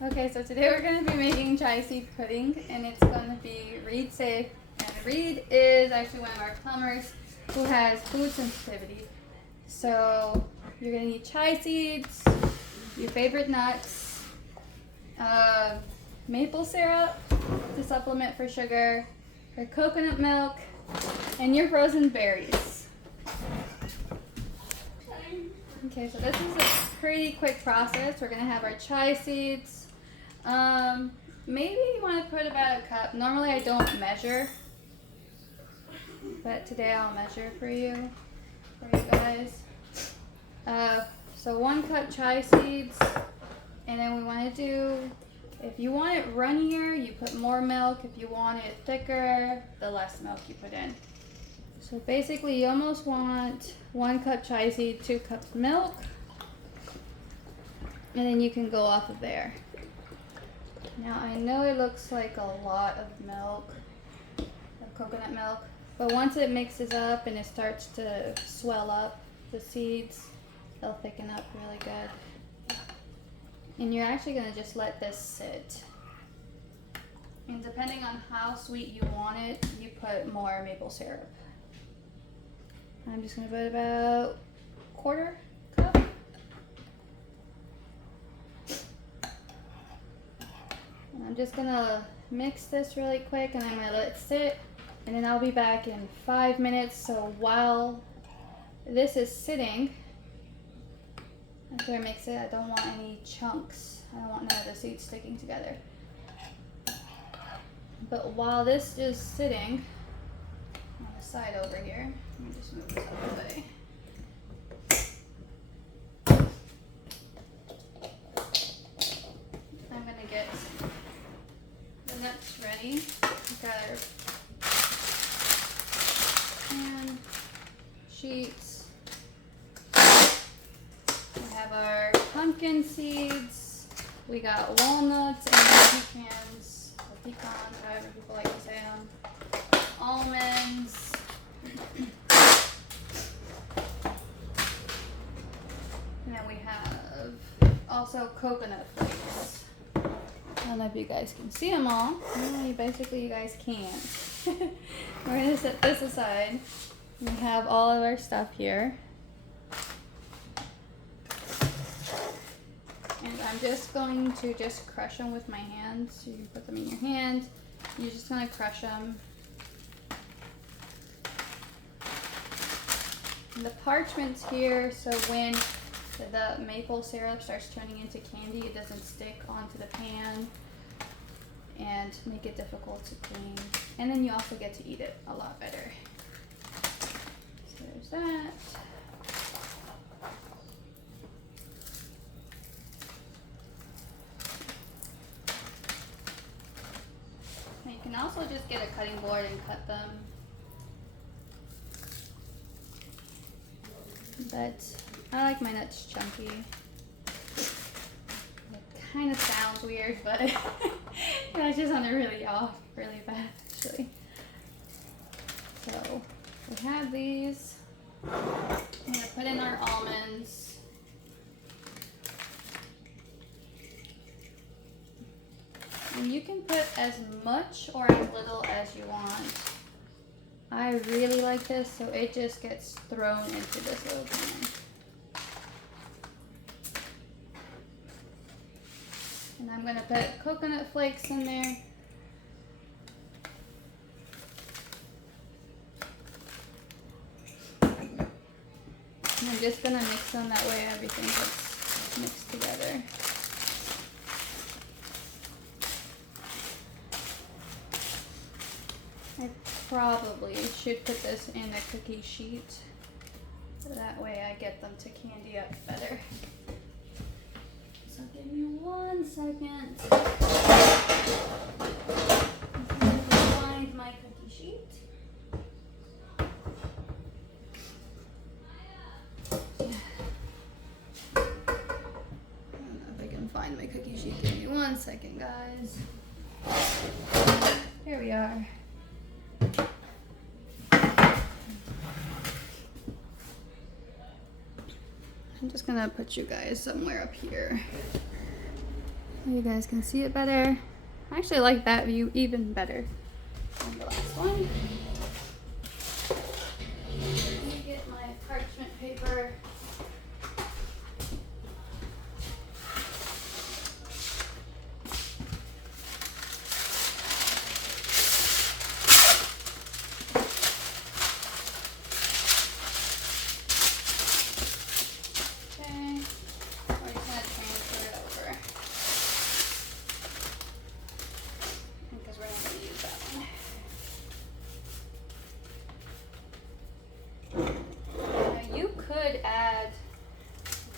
Okay, so today we're going to be making chai seed pudding, and it's going to be Reed safe. And Reed is actually one of our plumbers who has food sensitivity. So you're going to need chai seeds, your favorite nuts, maple syrup to supplement for sugar, your coconut milk, and your frozen berries. Okay, so this is a pretty quick process. We're going to have our chai seeds. Maybe you want to put about a cup. Normally I don't measure, but today I'll measure for you guys. So 1 cup chai seeds, and then we want to do, if you want it runnier, you put more milk. If you want it thicker, the less milk you put in. So basically you almost want 1 cup chai seed, 2 cups milk, and then you can go off of there. Now I know it looks like a lot of milk, of coconut milk, but once it mixes up and it starts to swell up, the seeds, they'll thicken up really good. And you're actually going to just let this sit. And depending on how sweet you want it, you put more maple syrup. I'm just going to put about 1/4 cup. I'm just gonna mix this really quick, and I'm gonna let it sit, and then I'll be back in 5 minutes. So while this is sitting, after I mix it, I don't want any chunks. I don't want none of the seeds sticking together. But while this is sitting on the side over here, let me just move this out of the way. I'm gonna get the nuts ready. We've got our pan sheets. We have our pumpkin seeds. We got walnuts and pecans, or pecans, however people like to say them. Almonds. And then we have also coconut flakes. I don't know if you guys can see them all. No, basically you guys can't. We're going to set this aside. We have all of our stuff here. And I'm just going to crush them with my hands. So you put them in your hand. You're just going to crush them. And the parchment's here, so when the maple syrup starts turning into candy, it doesn't stick onto the pan and make it difficult to clean. And then you also get to eat it a lot better. So there's that. And you can also just get a cutting board and cut them. But I like my nuts chunky. It kind of sounds weird, but I just want it really off really bad, actually. So we have these. I'm gonna put in our almonds. And you can put as much or as little as you want. I really like this, so it just gets thrown into this little pan. And I'm gonna put coconut flakes in there. And I'm just gonna mix them, that way everything gets mixed together. I probably should put this in a cookie sheet, so that way I get them to candy up better. So give me 1 second. I'm going to find my cookie sheet. I don't know if I can find my cookie sheet. Give me 1 second, guys. Here we are. I'm just gonna put you guys somewhere up here. You guys can see it better. I actually like that view even better than the last one. Let me get my parchment paper.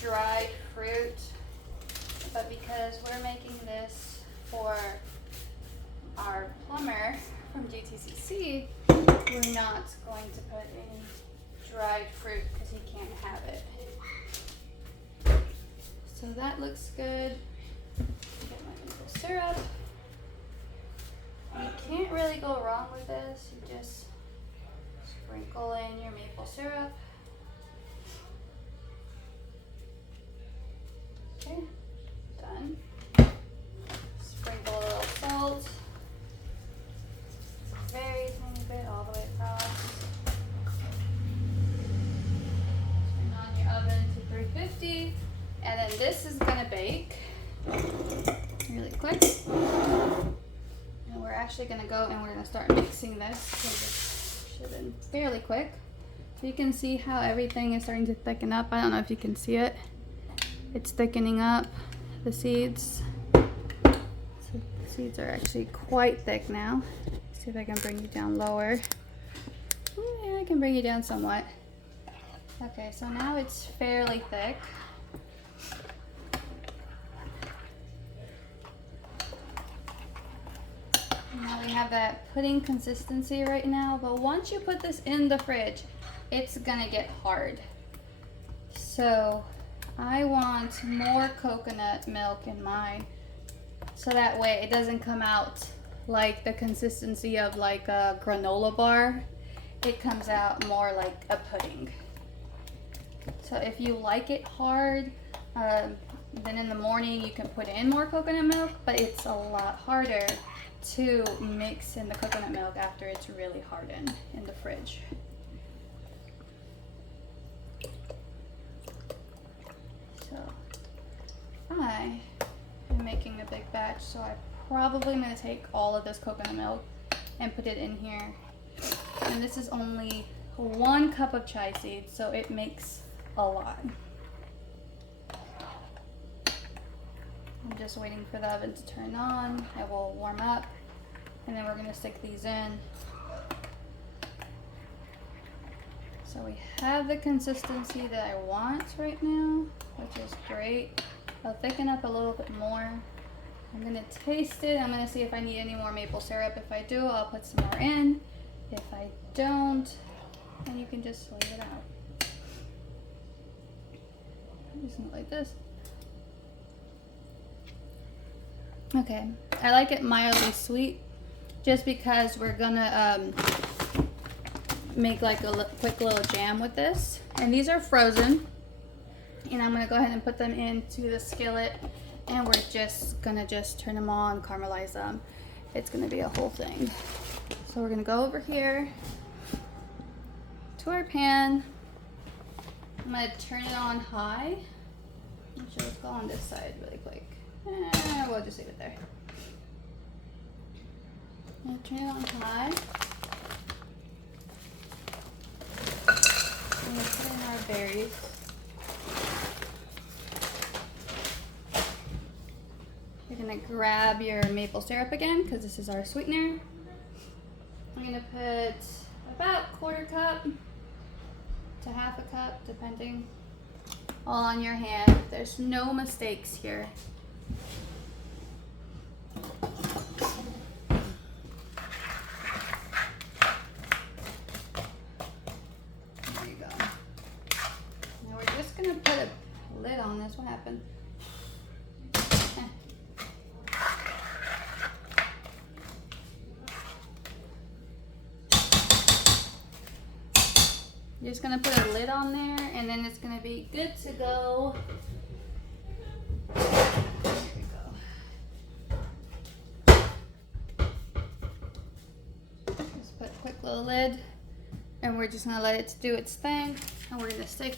Dried fruit, but because we're making this for our plumber from GTCC, we're not going to put any dried fruit because he can't have it. So that looks good. Get my maple syrup. You can't really go wrong with this. You just sprinkle in your maple syrup. Okay, done. Sprinkle a little salt. Very tiny bit all the way across. Turn on your oven to 350. And then this is gonna bake really quick. And we're actually gonna go and we're gonna start mixing this because it should have been fairly quick. So you can see how everything is starting to thicken up. I don't know if you can see it. It's thickening up the seeds. So the seeds are actually quite thick now. See if I can bring you down lower. Yeah, I can bring you down somewhat. Okay, so now it's fairly thick. Now we have that pudding consistency right now, but once you put this in the fridge, it's gonna get hard. So I want more coconut milk in mine, so that way it doesn't come out like the consistency of like a granola bar. It comes out more like a pudding. So if you like it hard, then in the morning you can put in more coconut milk, but it's a lot harder to mix in the coconut milk after it's really hardened in the fridge. So I am making a big batch, so I probably am going to take all of this coconut milk and put it in here. And this is only 1 cup of chia seeds, so it makes a lot. I'm just waiting for the oven to turn on. It will warm up, and then we're going to stick these in. So we have the consistency that I want right now, which is great. I'll thicken up a little bit more. I'm going to taste it. I'm going to see if I need any more maple syrup. If I do, I'll put some more in. If I don't, then you can just leave it out. I'm just going to like this. Okay, I like it mildly sweet just because we're gonna make like a quick little jam with this. And these are frozen, and I'm gonna go ahead and put them into the skillet, and we're just gonna turn them on, caramelize them. It's gonna be a whole thing. So we're gonna go over here to our pan. I'm gonna turn it on high. Actually, let's go on this side really quick. We'll just leave it there. I'll turn it on high. And we'll put in our berries. You're gonna grab your maple syrup again because this is our sweetener. I'm gonna put about 1/4 cup to 1/2 cup, depending, all on your hand. There's no mistakes here. There you go. Now we're just gonna put a lid on this. What happened? You're just gonna put a lid on there, and then it's gonna be good to go. There we go. little lid, and we're just gonna let it do its thing, and we're gonna stick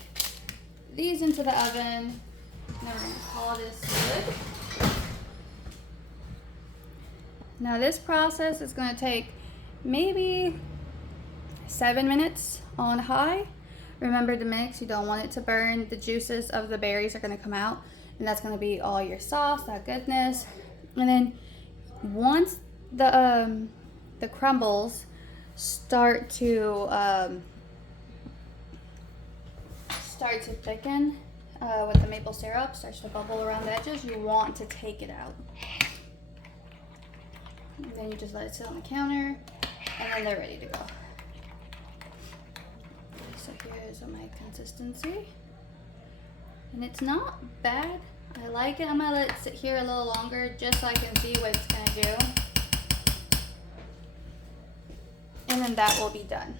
these into the oven, and then we're gonna call this good. Now this process is gonna take maybe 7 minutes on high. Remember to mix, you don't want it to burn. The juices of the berries are gonna come out, and that's gonna be all your sauce, that goodness. And then once the crumbles start to thicken with the maple syrup, starts to bubble around the edges, you want to take it out. And then you just let it sit on the counter, and then they're ready to go. So here's my consistency, and it's not bad. I like it. I'm gonna let it sit here a little longer just so I can see what it's gonna do, and then that will be done.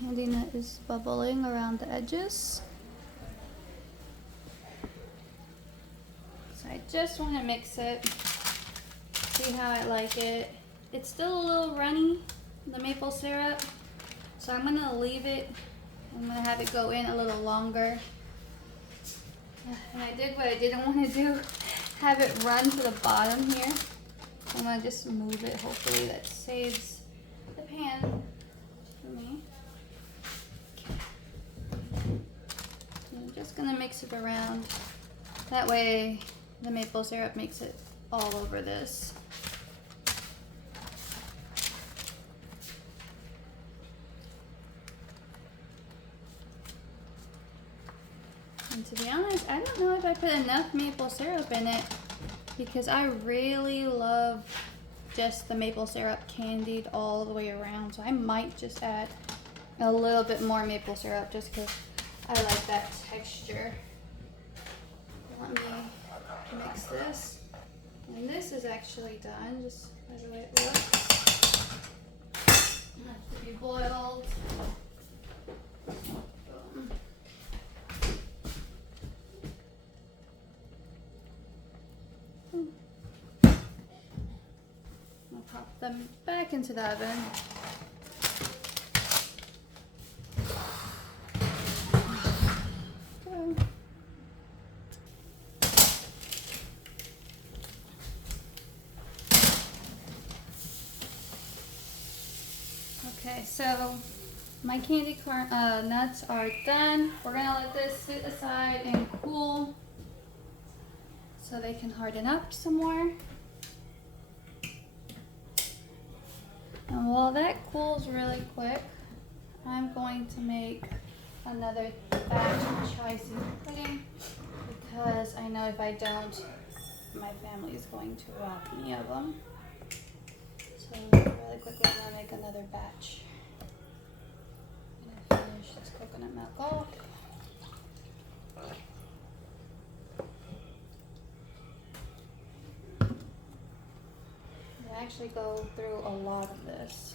Candy nut is bubbling around the edges. So I just want to mix it, see how I like it. It's still a little runny, the maple syrup, so I'm gonna leave it. I'm gonna have it go in a little longer. And I did what I didn't want to do, have it run to the bottom here. I'm gonna just move it, hopefully that saves the pan for me. I'm just gonna mix it around. That way the maple syrup makes it all over this. And to be honest, I don't know if I put enough maple syrup in it, because I really love just the maple syrup candied all the way around. So I might just add a little bit more maple syrup just because I like that texture. Let me mix this. And this is actually done, just by the way it looks. It has to be boiled. Boom. I'll pop them back into the oven. Okay, so my candy nuts are done. We're gonna let this sit aside and cool so they can harden up some more. And while that cools really quick, I'm going to make another batch of chai seed pudding, because I know if I don't, my family is going to rob me of them. So really quickly, I'm gonna make another batch. I'm gonna finish this coconut milk off. I actually go through a lot of this.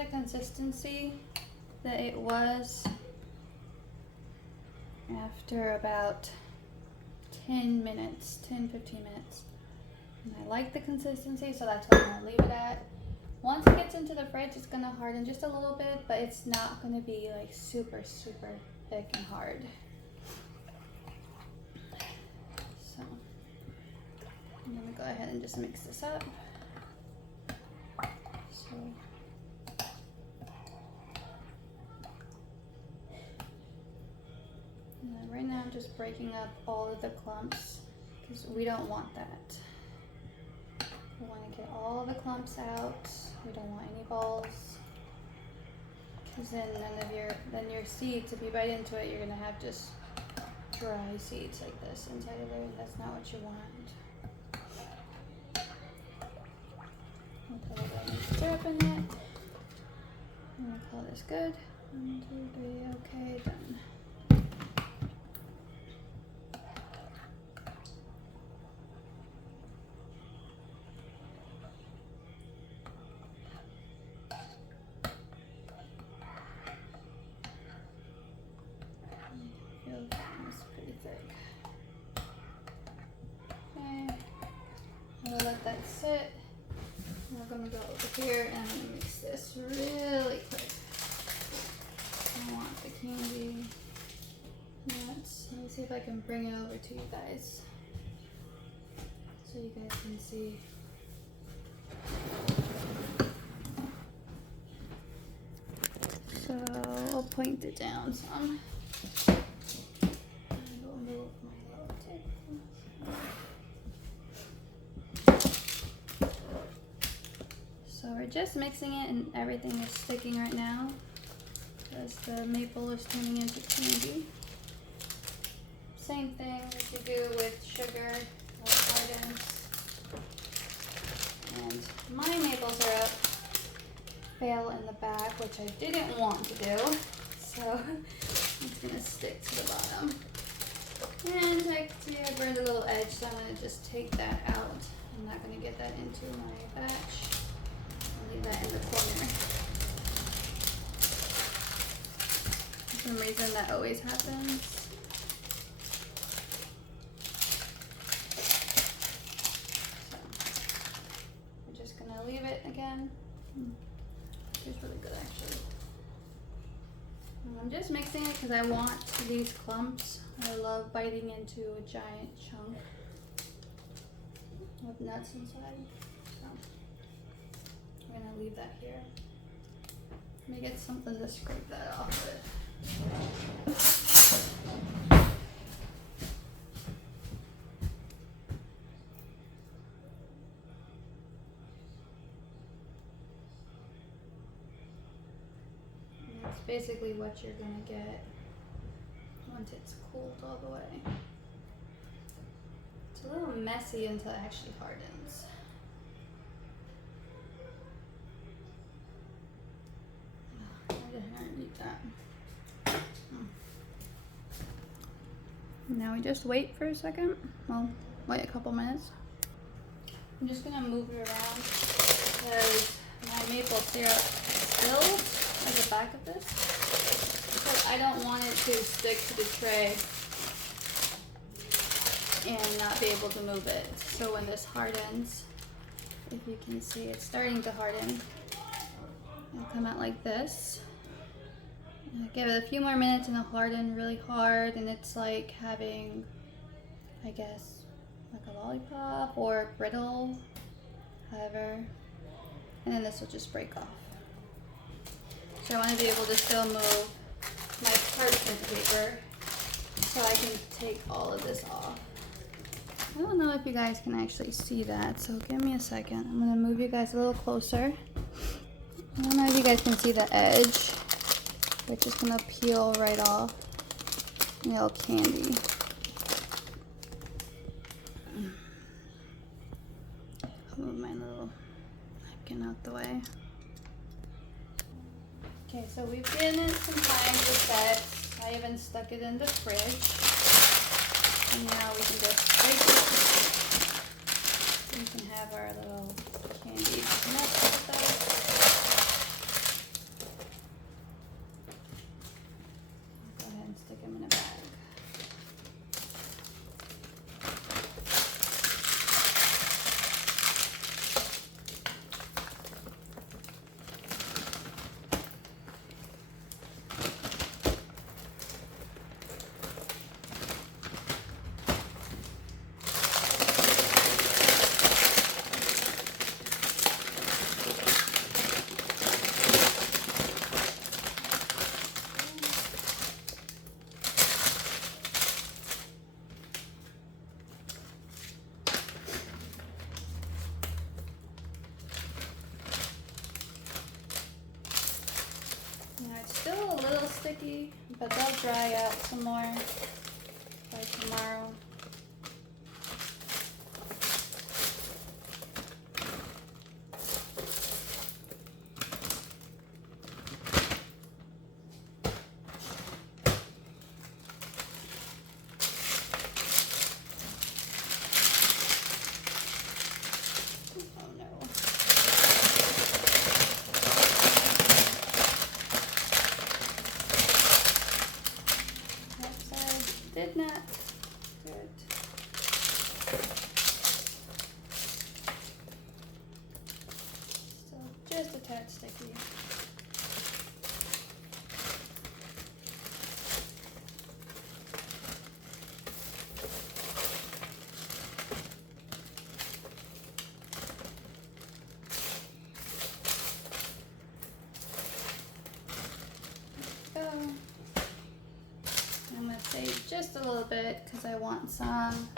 the consistency that it was after about 10 minutes, 10-15 minutes. And I like the consistency, so that's what I'm gonna leave it at. Once it gets into the fridge, it's gonna harden just a little bit, but it's not gonna be like super, super thick and hard. So I'm gonna go ahead and just mix this up. So and then right now I'm just breaking up all of the clumps because we don't want that. We want to get all the clumps out. We don't want any balls, because then your seeds, if you bite into it, you're gonna have just dry seeds like this inside of there. That's not what you want. I'll put a little syrup in it. I'm gonna call this good. 1, 2, 3. Okay, done. It's pretty thick. Okay, I'm gonna let that sit. We're gonna go over here and I'm gonna mix this really quick. I want the candy nuts. Let me see if I can bring it over to you guys so you guys can see. So I'll point it down some. So we're just mixing it and everything is sticking right now as the maple is turning into candy. Same thing as you do with sugar or hardens. And my maple syrup fell in the back, which I didn't want to do. So it's gonna stick to the bottom. And I can see I burned a little edge, so I'm gonna just take that out. I'm not gonna get that into my batch. I'll leave that in the corner. For some reason that always happens. So we're just gonna leave it again. It's really good actually. I'm just mixing it because I want these clumps. I love biting into a giant chunk with nuts inside. So I'm gonna leave that here. Let me get something to scrape that off with. That's basically what you're gonna get once it's cooled all the way. It's a little messy until it actually hardens. I didn't need that. Now we just wait for a second. Well, wait a couple minutes. I'm just gonna move it around because my maple syrup spilled at the back of this. So I don't want it to stick to the tray and not be able to move it. So when this hardens, if you can see, it's starting to harden. It'll come out like this. Give it a few more minutes and it'll harden really hard, and it's like having, I guess, like a lollipop or brittle, however. And then this will just break off. So I want to be able to still move my parchment paper so I can take all of this off. I don't know if you guys can actually see that, so give me a second. I'm going to move you guys a little closer. I don't know if you guys can see the edge. It's just going to peel right off. Nail candy. I'll move my little napkin out the way. Okay, so we've given it some time to set. I even stuck it in the fridge. And now we can just break it. We can have our little candied nuts with us. stick them in a bag. Still a little sticky, but they'll dry out some more by tomorrow. Did not. Good. Still just a tad sticky. I'm going to save just a little bit because I want some.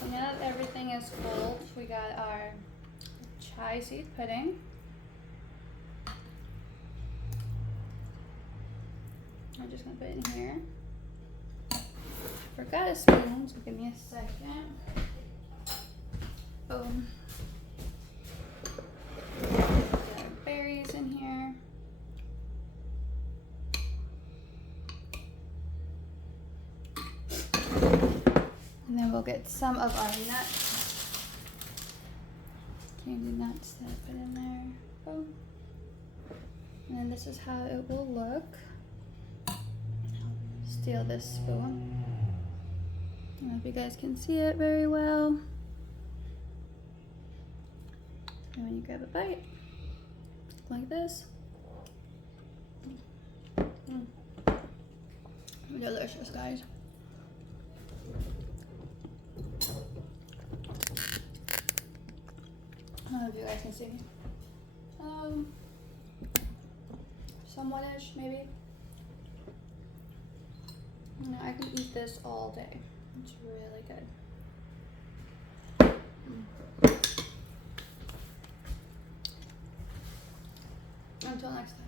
So now that everything is cold, we got our chia seed pudding. I'm just gonna put it in here. Forgot a spoon, so give me a second. Boom. Got our berries in here. And then we'll get some of our nuts. Candy nuts that I put in there. Boom. And then this is how it will look. Steal this spoon. I don't know if you guys can see it very well. And when you grab a bite, like this. Delicious, guys. I don't know if you guys can see. Somewhat-ish, maybe. No, I can eat this all day. It's really good. Until next time.